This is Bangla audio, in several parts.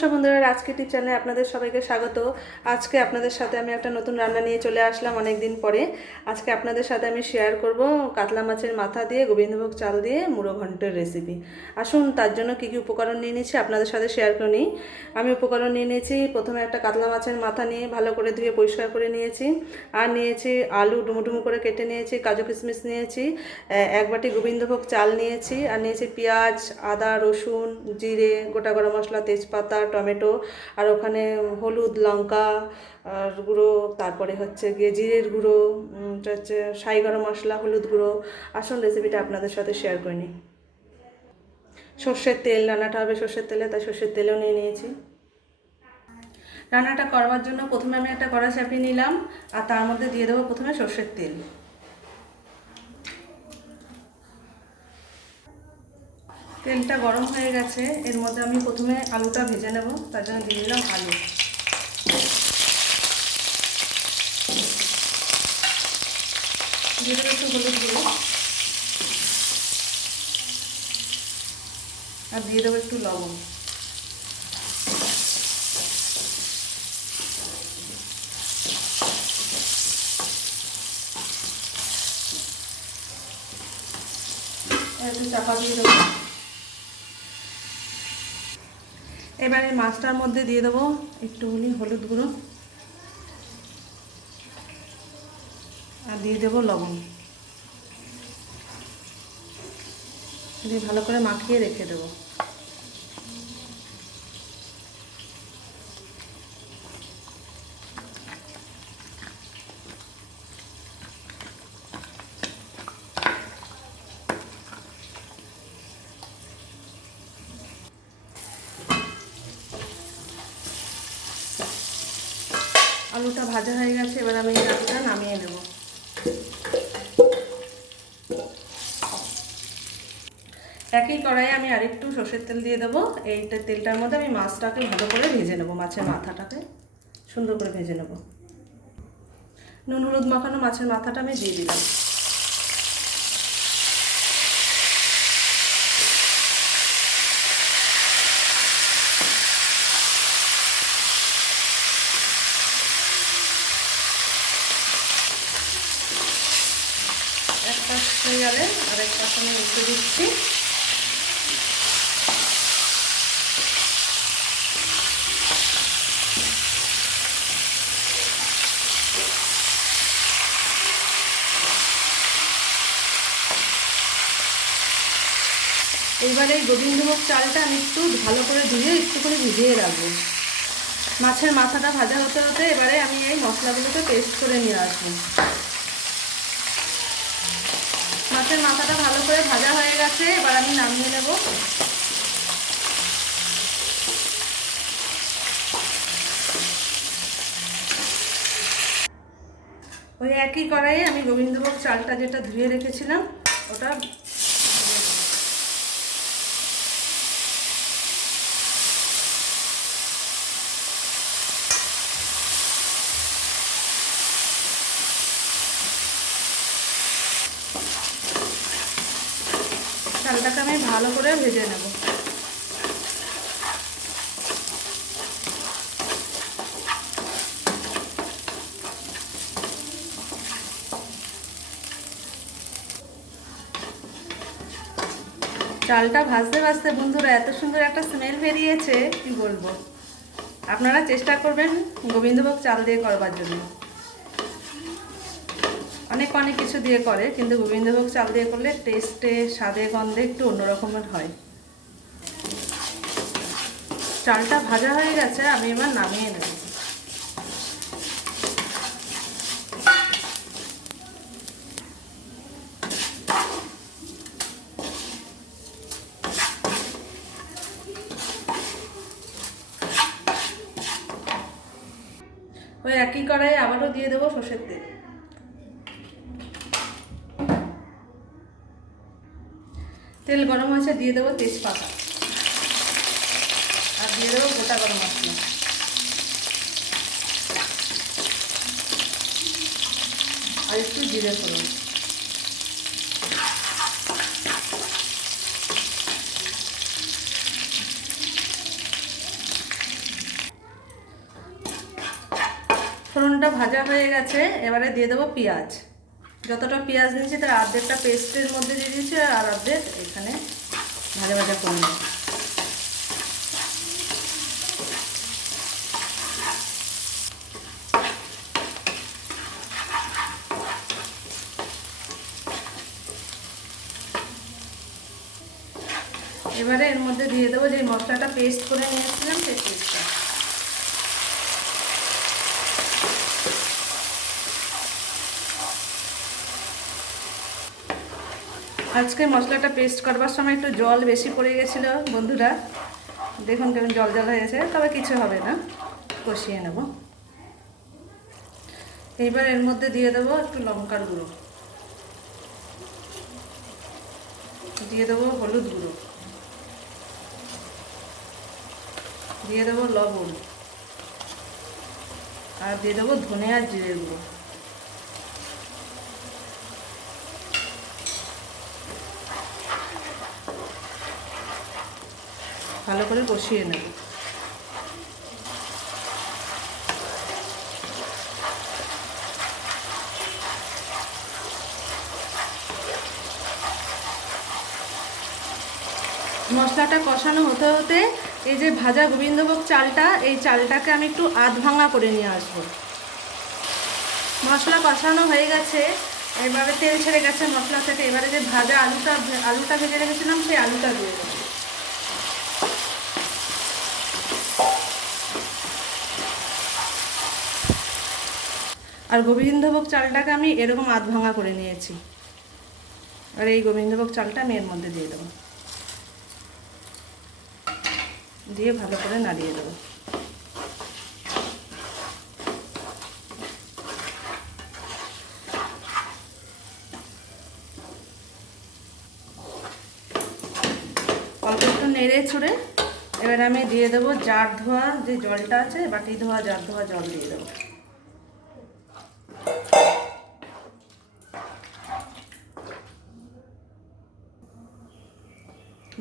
নমস্কার বন্ধুরা, আজকের চ্যানেলে আপনাদের সবাইকে স্বাগত। আজকে আপনাদের সাথে আমি একটা নতুন রান্না নিয়ে চলে আসলাম অনেক দিন পরে। আজকে আপনাদের সাথে আমি শেয়ার করব কাতলা মাছের মাথা দিয়ে গোবিন্দভোগ চাল দিয়ে মুড়ো ঘন্টের রেসিপি। আসুন তার জন্য কী কী উপকরণ নিয়ে নিচ্ছি আপনাদের সাথে শেয়ার করে নিই। আমি উপকরণ নিয়ে নিয়েছি, প্রথমে একটা কাতলা মাছের মাথা নিয়ে ভালো করে ধুয়ে পরিষ্কার করে নিয়েছি। আর নিয়েছি আলু ডুমো করে কেটে নিয়েছি, কাজু কিশমিশ নিয়েছি, এক বাটি গোবিন্দভোগ চাল নিয়েছি, আর নিয়েছি পেঁয়াজ, আদা, রসুন, জিরে, গোটা গরম মশলা, তেজপাতা, টমেটো, আর ওখানে হলুদ, লঙ্কা আর গুঁড়ো, তারপরে হচ্ছে গিয়ে জিরের গুঁড়ো, হচ্ছে সাই গরম মশলা, হলুদ গুঁড়ো। আসুন রেসিপিটা আপনাদের সাথে শেয়ার করে নিই। সর্ষের তেল, রান্নাটা হবে সর্ষের তেলে, তাই সর্ষের তেলও নিয়ে নিয়েছি। রান্নাটা করবার জন্য প্রথমে আমি একটা কড়া চাপিয়ে নিলাম, আর তার মধ্যে দিয়ে দেবো প্রথমে সর্ষের তেল। তেলটা গরম হয়ে গেছে, এর মধ্যে আমি প্রথমে আলুটা ভেজে নেব, তার জন্য দিয়ে দিলাম আলু। দিয়ে দেবো একটু হলুদ গুঁড়ো, আর দিয়ে দেবো একটু লবণ। একটু চাপা দিয়ে দেবো। এবারে মাছটার মধ্যে দিয়ে দেবো একটুখানি হলুদ গুঁড়ো, আর দিয়ে দেবো লবণ, দিয়ে ভালো করে মাখিয়ে রেখে দেবো। আলুটা ভাজা হয়ে গেছে, এবার আমি এই আলুটা নামিয়ে নেব। একই কড়াইয়ে আমি আরেকটু সর্ষের তেল দিয়ে দেবো। এইটা তেলটার মধ্যে আমি মাছটাকে ভালো করে ভেজে নেব, মাছের মাথাটাকে সুন্দর করে ভেজে নেব। নুন হলুদ মাখানো মাছের মাথাটা আমি দিয়ে দিলাম। এক পাশ হয়ে গেলে আরেক পাশ আমি উল্টে দিচ্ছি। এইবারে এই গোবিন্দভোগ চালটা আমি একটু ভালো করে ধুয়ে একটুখানি ভিজিয়ে রাখবো। মাছের মাথাটা ভাজা হতে হতে এবারে আমি এই মশলাগুলোকে পেস্ট করে নিয়ে আসবো। মাছের মাথাটা ভালো করে ভাজা হয়ে গেছে, এবার আমি নামিয়ে নেব। ওই একই কড়াইয়ে আমি গোবিন্দভোগ চালটা যেটা ধুয়ে রেখেছিলাম ওটা চালটাকে আমি ভালো করে ভেজে নেব। চালটা ভাজতে ভাজতে বন্ধুরা এত সুন্দর একটা স্মেল বেরিয়েছে, কি বলবো। আপনারা চেষ্টা করবেন গোবিন্দভোগ চাল দিয়ে করবার জন্য। অনেক কিছু দিয়ে করে, কিন্তু গোবিন্দভোগ চাল দিয়ে করলে টেস্টে, স্বাদে, গন্ধে একটু অন্যরকমের হয়। চালটা ভাজা হয়ে গেছে, আমি এবার নামিয়ে নেব। ওই একই কড়াইয়ে আবারও দিয়ে দেবো সর্ষের তেল। তেল গরম হয়েছে, দিয়ে দেবো তেজপাতা, আর দিয়ে দেবো গোটা গরম মশলা, আর একটু জিরে ফোড়ন। ফোড়নটা ভাজা হয়ে গেছে, এবারে দিয়ে দেবো পেঁয়াজ। যতটা পেঁয়াজ নিয়েছি তার অর্ধেকটা পেস্টের মধ্যে দিয়ে দিয়েছি, আর অর্ধেক এখানে ভাজা ভাজা করে নেব। এবারে এর মধ্যে দিয়ে দেবো যে মশলাটা পেস্ট করে নিয়েছিলাম সেই পেস্টটা। আজকে মশলাটা পেস্ট করবার সময় একটু জল বেশি পড়ে গেছিলো বন্ধুরা, দেখুন কেমন জল জল হয়ে গেছে, তবে কিছু হবে না, কষিয়ে নেব। এইবার এর মধ্যে দিয়ে দেবো একটু লঙ্কার গুঁড়ো, দিয়ে দেবো হলুদ গুঁড়ো, দিয়ে দেবো লবণ, আর দিয়ে দেবো ধনে আর জিরে গুঁড়ো। ভালো করে কষিয়ে নেব। মশলাটা কষানো হতে হতে এই যে ভাজা গোবিন্দভোগ চালটা, এই চালটাকে আমি একটু আধ ভাঙা করে নিয়ে আসবো। মশলা কষানো হয়ে গেছে, এবারে তেল ছেড়ে গেছে মশলা থেকে। এবারে যে ভাজা আলুটা ভেজে রেখেছিলাম সেই আলুটা দিয়ে দেবো। আর গোবিন্দভোগ চালটাকে আমি এরকম আধ ভাঙা করে নিয়েছি, আর এই গোবিন্দভোগ চালটা আমি এর মধ্যে দিয়ে দেবো, দিয়ে ভালো করে নাড়িয়ে দেবো। অল্প একটু নেড়ে ছুড়ে এবার আমি দিয়ে দেবো জার ধোয়া যে জলটা আছে, বাটি ধোয়া জার ধোয়া জল দিয়ে দেবো।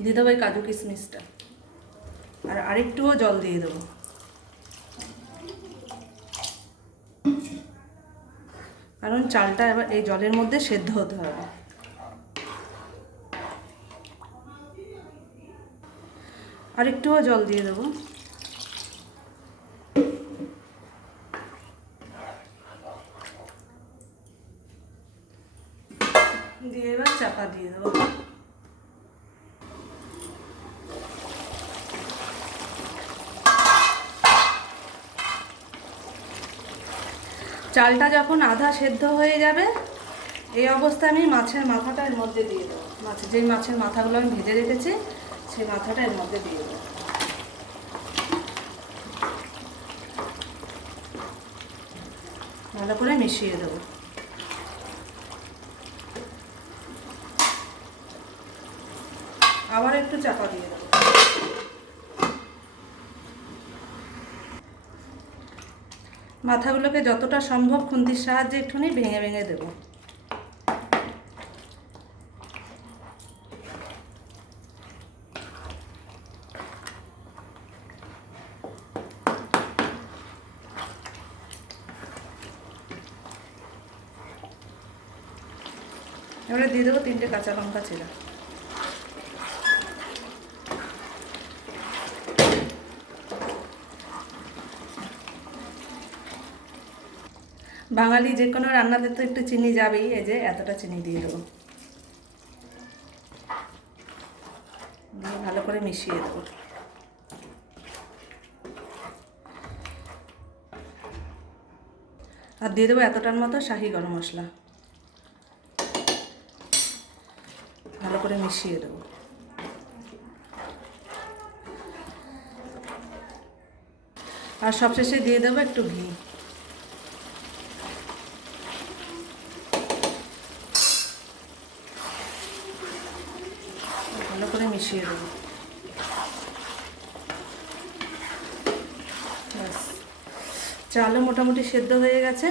দিয়ে দেবো এই কাজু কিশমিশটা, আর আরেকটুও জল দিয়ে দেবো, কারণ চালটা এবার এই জলের মধ্যে সেদ্ধ হতে হবে। আরেকটুও জল দিয়ে দেবো, দিয়ে এবার চাপা দিয়ে দেবো। চালটা যখন আধা সেদ্ধ হয়ে যাবে, এই অবস্থায় আমি মাছের মাথাটা এর মধ্যে দিয়ে দেবো। যেই মাছের মাথাগুলো আমি ভেজে রেখেছি সেই মাথাটা এর মধ্যে দিয়ে দেবো। ভালো করে মিশিয়ে দেবো। আবার একটু চাপা দিয়ে দেবো। মাথাগুলোকে যতটা সম্ভব খুন্তির সাহায্যে একটুখানি ভেঙে ভেঙে দেবো। এবারে দিয়ে দেবো 3টে কাঁচা লঙ্কা চিরা। বাঙালি যে কোনো রান্নাতে তো একটু চিনি যাবেই, এই যে এতটা চিনি দিয়ে দেবো, দিয়ে ভালো করে মিশিয়ে দেবো। আর দিয়ে দেবো এতটার মতো শাহি গরম মশলা, ভালো করে মিশিয়ে দেবো। আর সবশেষে দিয়ে দেবো একটু ঘি। ভালো করে মিশিয়ে দেবো। ব্যাস, চালও মোটামুটি সেদ্ধ হয়ে গেছে।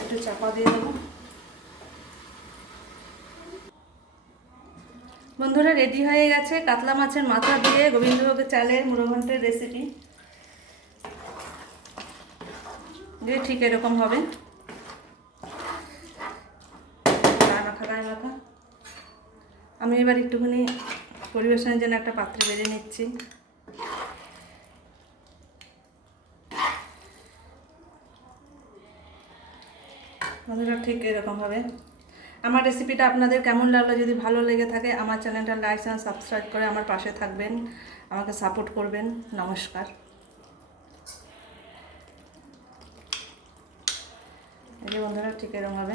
একটু চাপা দিয়ে দেবো। বন্ধুরা, রেডি হয়ে গেছে কাতলা মাছের মাথা দিয়ে গোবিন্দভোগের চালের মুড়ো ঘন্টের রেসিপি। যে ঠিক এরকম হবে, গায়ে মাখা গায়ে মাখা। আমি এবার একটুখানি পরিবেশনের জন্য একটা পাত্রে বেড়ে নিচ্ছি। বন্ধুরা, ঠিক এরকম হবে। আমার রেসিপিটা আপনাদের কেমন লাগলো? যদি ভালো লেগে থাকে আমার চ্যানেলটা লাইক এবং সাবস্ক্রাইব করে আমার পাশে থাকবেন, আমাকে সাপোর্ট করবেন। নমস্কার। এই যে বন্ধুরা, ঠিক এরকম হবে।